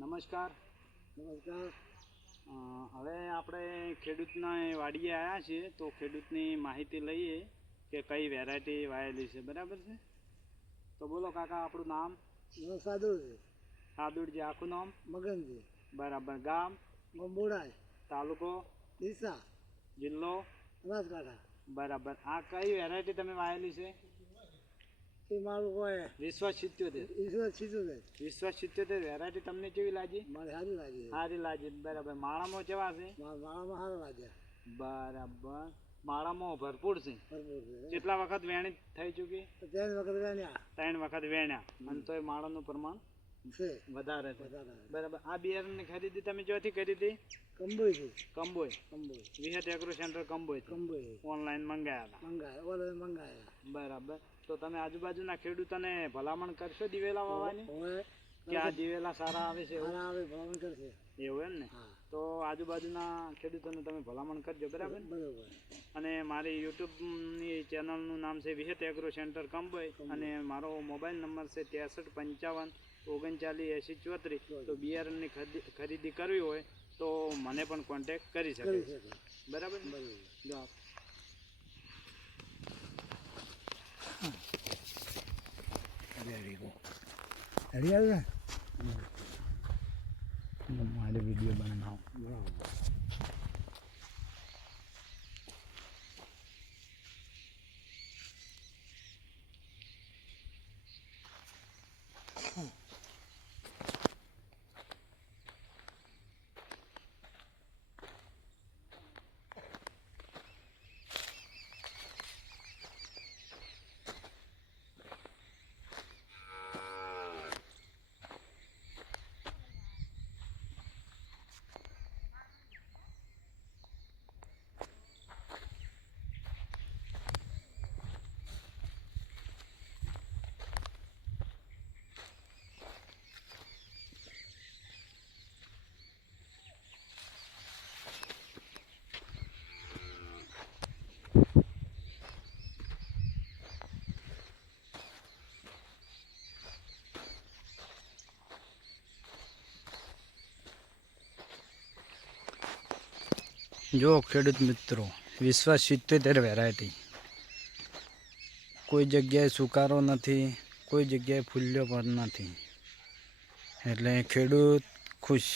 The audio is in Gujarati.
નમસ્કાર. નમસ્કાર. હવે આપણે ખેડૂતના વાડીએ આવ્યા છીએ તો ખેડૂતની માહિતી લઈએ કે કઈ વેરાયટી વાયેલી છે. બરાબર છે? તો બોલો કાકા, આપણું નામ? સાદુરજી. સાદુરજી. આખું નામ? મગનજી. બરાબર. ગામ? ગંબોડાય. તાલુકો? ડીસા. જિલ્લો? બનાસકાંઠા. બરાબર. આ કઈ વેરાયટી તમે વાયેલી છે? એ મારું કોઈ વિશ્વ 77. ઈશ્વર સીધું છે. વિશ્વ 77 વેરાયટી તમને કેવી લાગી? મારે સારી લાગી. સારી લાગી. બરાબર. માળામાં કેવા છે? મારામાં સારા લાગ્યા. બરાબર. માળામાં ભરપૂર છે. ભરપૂર છે. કેટલા વખત વેણી થઈ ચૂકી? 3 વખત વેણ્યા. 3 વખત વેણ્યા. અને તોય માળાનું પ્રમાણ છે વધારે છે. વધારે. બરાબર. આ બિયારણની ખરીદી તમે જોથી કરી હતી? કંબોઈથી. Kamboi. Kamboi. Vihat agro centre Kamboi. Kamboi. Online મંગાયા મંગાયા. બરાબર. તો તમે આજુબાજુના ખેડૂતોને ભલામણ કરશો દિવેલા વાવવાની? કે આ દિવેલા સારા આવે છે? સારા આવે, ભલામણ કરશે. એવું એમ ને? હા. તો આજુબાજુના ખેડૂતોને તમે ભલામણ કરજો. બરાબર. બરોબર. અને મારી યુટ્યુબની ચેનલનું નામ છે વિહત એગ્રો સેન્ટર કંબોઈ અને મારો મોબાઈલ નંબર છે 63 55 39 80 34. તો બિયારણની ખરીદી કરવી હોય તો મને પણ કોન્ટેક્ટ કરી શકે છે. બરાબર. જો મારે વિડીયો બનાવો. જો ખેડૂત મિત્રો, વિશ્વ 77 વેરાયટી. કોઈ જગ્યાએ સુકારો નથી, કોઈ જગ્યાએ ફૂલ્યો પણ નથી, એટલે ખેડૂત ખુશ.